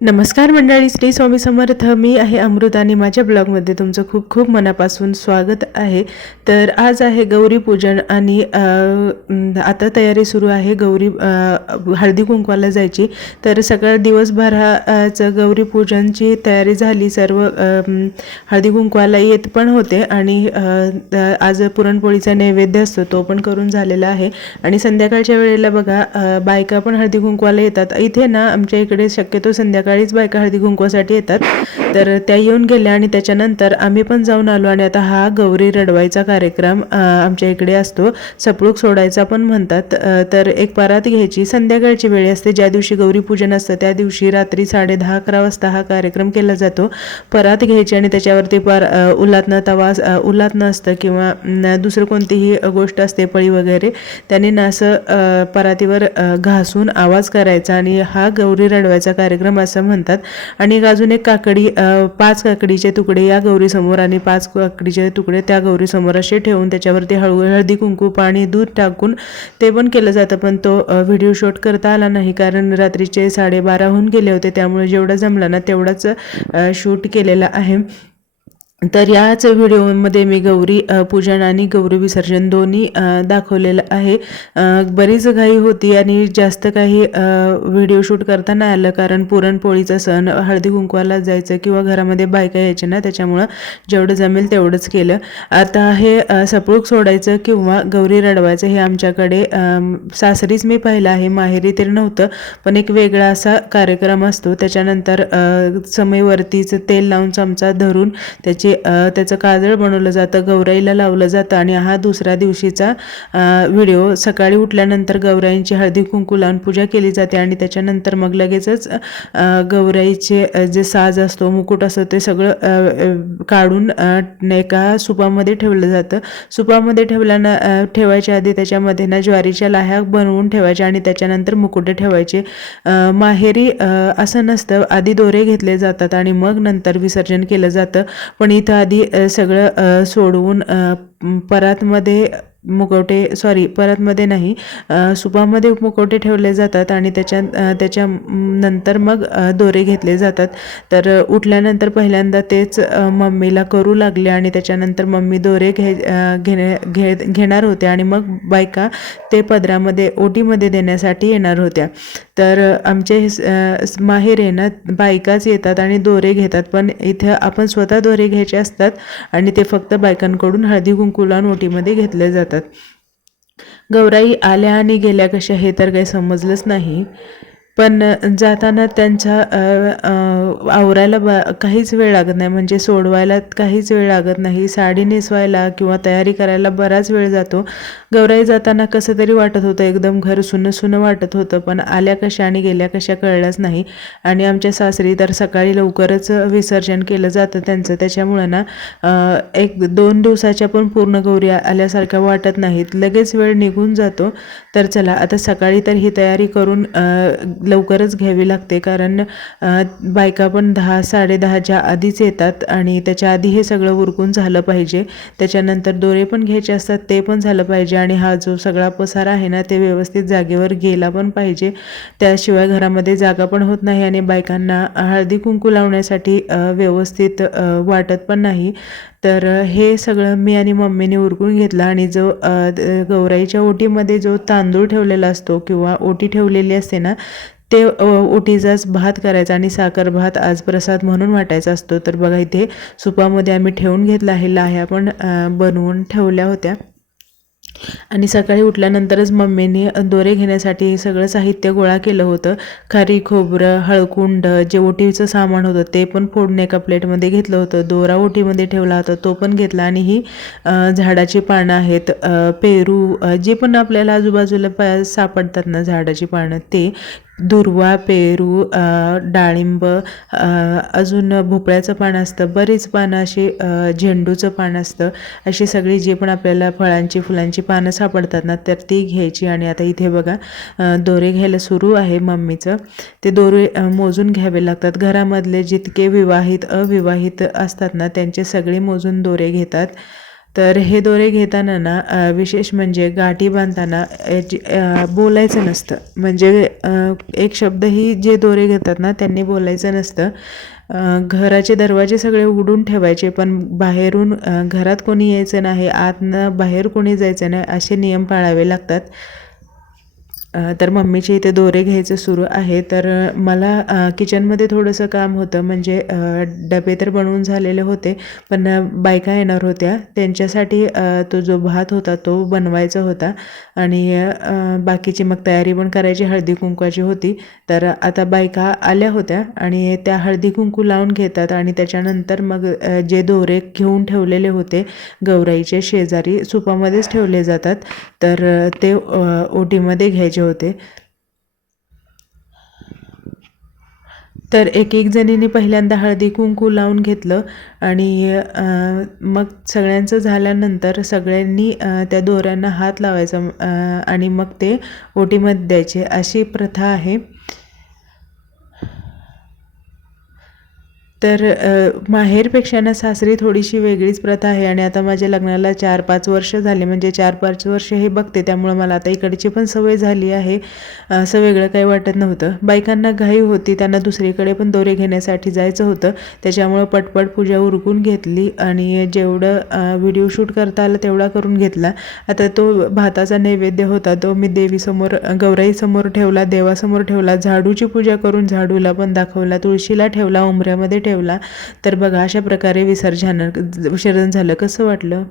नमस्कार मंडळी श्री स्वामी समर्थ. मी आहे अमृत आणि माझ्या ब्लॉगमध्ये तुमचं खूप खूप मनापासून स्वागत आहे. तर आज आहे गौरी पूजन आणि आता तयारी सुरू आहे गौरी हळदी कुंकवाला जायची. तर सकाळ दिवसभराचं गौरी पूजनची तयारी झाली. सर्व हळदी कुंकवाला येत पण होते आणि आज पुरणपोळीचा नैवेद्य असतो तो पण करून झालेला आहे. आणि संध्याकाळच्या वेळेला बघा बायका पण हळदी कुंकवाला येतात. इथे ना आमच्या इकडे शक्यतो संध्याकाळ सकाळीच बायका हळदी कुंकवासाठी येतात. तर त्या येऊन गेल्या आणि त्याच्यानंतर आम्ही पण जाऊन आलो आणि आता हा गौरी रडवायचा कार्यक्रम आमच्या इकडे असतो. सपळूक सोडायचा पण म्हणतात. तर एक परात घ्यायची. संध्याकाळची वेळ असते. ज्या दिवशी गौरी पूजन असतं त्या दिवशी रात्री साडे दहा अकरा वाजता हा कार्यक्रम केला जातो. परात घ्यायची आणि त्याच्यावरती पर उलातनं तवा उलातनं असतं किंवा दुसरं कोणतीही गोष्ट असते पळी वगैरे त्याने नासं परातीवर घासून आवाज करायचा आणि हा गौरी रडवायचा कार्यक्रम असं म्हणतात. आणि एक अजून एक काकडी पाच काकडीचे तुकडे या गौरीसमोर आणि पाच काकडीचे तुकडे त्या गौरीसमोर असे ठेवून त्याच्यावरती हळू हळदी कुंकू पाणी दूध टाकून ते पण केलं जातं. पण तो व्हिडिओ शूट करता आला नाही. कारण रात्रीचे साडेबारा होऊन गेले होते. त्यामुळे जेवढं जमलं ना तेवढाच शूट केलेला आहे. तर याच व्हिडिओमध्ये मी गौरी पूजन आणि गौरी विसर्जन दोन्ही दाखवलेलं आहे. बरीच घाई होती आणि जास्त काही व्हिडिओ शूट करता नाही आलं कारण पुरणपोळीचा सण हळदी कुंकवाला जायचं किंवा घरामध्ये बायका यायच्या ना त्याच्यामुळं जेवढं जमेल तेवढंच केलं. आता हे सपळूक सोडायचं किंवा गौरी रडवायचं हे आमच्याकडे सासरीच मी पाहिलं आहे माहेरी तरी नव्हतं पण एक वेगळा असा कार्यक्रम असतो. त्याच्यानंतर अ, तेल लावून चमचा धरून त्याची त्याचं काजळ बनवलं जातं गौराईला लावलं जातं आणि हा दुसऱ्या दिवशीचा व्हिडिओ. सकाळी उठल्यानंतर गौराईंची हळदी कुंकू लावून पूजा केली जाते आणि त्याच्यानंतर मग लगेचच गौराईचे जे साज असतो मुकुट असतो ते सगळं काढून एका सुपामध्ये ठेवलं जातं. सुपामध्ये ठेवल्यानं ठेवायच्या आधी त्याच्यामध्ये ना ज्वारीच्या लाह्या बनवून ठेवायच्या आणि त्याच्यानंतर मुकुटे ठेवायचे. माहेरी असं नसतं आधी दोरे घेतले जातात आणि मग नंतर विसर्जन केलं जातं. पण इथं आधी सगळं सोडवून परातमध्ये मुखवटे सॉरी परतमध्ये नाही. सुपामध्ये मुखवटे ठेवले जातात आणि त्याच्या त्याच्या नंतर मग दोरे घेतले जातात. तर उठल्यानंतर पहिल्यांदा तेच मम्मीला करू लागले आणि त्याच्यानंतर मम्मी दोरे घे घेणे घे घेणार होत्या आणि मग बायका ते पदरामध्ये ओटीमध्ये देण्यासाठी येणार होत्या. तर आमचे हे माहेर आहे ना बायकाच येतात आणि दोरे घेतात. पण इथे आपण स्वतः दोरे घ्यायचे असतात आणि ते फक्त बायकांकडून हळदी कुंकू लावून ओटीमध्ये घेतले जातात. गौराई आल्या आणि गेल्या कशा हे तर काही समजलंच नाही. पण जाताना त्यांच्या आवरायला ब काहीच वेळ लागत नाही. म्हणजे सोडवायला काहीच वेळ लागत नाही. साडी नेसवायला किंवा तयारी करायला बराच वेळ जातो. गौराई जाताना कसं तरी वाटत होतं. एकदम घर सुनं सुनं वाटत होतं. पण आल्या कशा आणि गेल्या कशा कळल्याच नाही. आणि आमच्या सासरी तर सकाळी लवकरच विसर्जन केलं जातं त्यांचं. त्याच्यामुळं ना एक दोन दिवसाच्या पण पूर्ण गौरी आल्यासारख्या वाटत नाहीत. लगेच वेळ निघून जातो. तर चला आता सकाळी तर ही तयारी करून लवकरच घ्यावी लागते. कारण बायका पण दहा साडेदहाच्या आधीच येतात आणि त्याच्या आधी हे सगळं उरकून झालं पाहिजे. त्याच्यानंतर दोरे पण घ्यायचे असतात ते पण झालं पाहिजे आणि हा जो सगळा पसारा आहे ना ते व्यवस्थित जागेवर गेला पण पाहिजे. त्याशिवाय घरामध्ये जागा पण होत नाही आणि बायकांना हळदी कुंकू लावण्यासाठी व्यवस्थित वाटत पण नाही. तर हे सगळं मी आणि मम्मीने उरकून घेतलं आणि जो गौराईच्या ओटीमध्ये जो तांदूळ ठेवलेला असतो किंवा ओटी ठेवलेली असते ना ते ओटीचाच भात करायचा आणि साखर भात आज प्रसाद म्हणून वाटायचा असतो. तर बघा इथे सुपामध्ये आम्ही ठेवून घेतला आहे. लाह्या पण बनवून ठेवल्या होत्या. आणि सकाळी उठल्यानंतरच मम्मीने दोरे घेण्यासाठी हे सगळं साहित्य गोळा केलं होतं. खारी खोबरं हळकुंड जे ओटीचं सामान होतं ते पण फोडून एका प्लेटमध्ये घेतलं होतं. दोरा ओटीमध्ये ठेवला होता तो पण घेतला. आणि ही झाडाची पानं आहेत पेरू जे पण आपल्याला आजूबाजूला प सापडतात ना झाडाची पानं ते दुर्वा पेरू डाळिंब अजून भोपळ्याचं पान असतं बरीच पानं अशी झेंडूचं पान असतं. अशी सगळी जी पण आपल्याला फळांची फुलांची पानं सापडतात ना तर ती घ्यायची. आणि आता इथे बघा दोरे घ्यायला सुरू आहे मम्मीचं. ते दोरे मोजून घ्यावे लागतात. घरामधले जितके विवाहित अविवाहित असतात ना त्यांचे सगळे मोजून दोरे घेतात. तर हे दोरे घेताना ना विशेष म्हणजे गाठी बांधताना याची बोलायचं नसतं. म्हणजे एक शब्दही जे दोरे घेतात ना त्यांनी बोलायचं नसतं. घराचे दरवाजे सगळे उघडून ठेवायचे पण बाहेरून घरात कोणी यायचं नाही आतनं बाहेर कोणी जायचं नाही असे नियम पाळावे लागतात. तर मम्मीचे इथे दोरे घ्यायचं सुरू आहे. तर मला किचनमध्ये थोडंसं काम होतं. म्हणजे डबे तर बनवून झालेले होते पण बायका येणार होत्या. त्यांच्यासाठी तो जो भात होता तो बनवायचा होता. आणि बाकीची मग तयारी पण करायची. हळदी कुंकवाची होती. तर आता बायका आल्या होत्या आणि त्या हळदी कुंकू लावून घेतात. आणि त्याच्यानंतर मग जे दोरे घेऊन ठेवलेले होते गौराईचे शेजारी सुपामध्येच ठेवले जातात. तर ते ओटीमध्ये घ्यायचे होते. तर एक एक जणीने पहिल्यांदा हळदी कुंकू लावून घेतलं आणि मग सगळ्यांचं झाल्यानंतर सगळ्यांनी त्या दोऱ्यांना हात लावायचा आणि मग ते ओटीमध्ये द्यायचे. अशी प्रथा आहे. तर माहेरपेक्षा ना सासरी थोडीशी वेगळीच प्रथा आहे आणि आता माझ्या लग्नाला चार पाच वर्ष झाले. म्हणजे चार पाच वर्ष हे बघते त्यामुळं मला आता इकडची पण सवय झाली आहे. असं वेगळं काही वाटत नव्हतं. बायकांना घाई होती त्यांना दुसरीकडे पण दोरे घेण्यासाठी जायचं होतं. त्याच्यामुळं पटपट पूजा उरकून घेतली आणि जेवढं व्हिडिओ शूट करता आलं तेवढा करून घेतला. आता तो भाताचा नैवेद्य होता तो मी देवीसमोर गौराईसमोर ठेवला देवासमोर ठेवला झाडूची पूजा करून झाडूला पण दाखवला तुळशीला ठेवला उंबऱ्यामध्ये ठेवला. तर बघा अशा प्रकारे विसर्जन विसर्जन झालं. कसं वाटलं?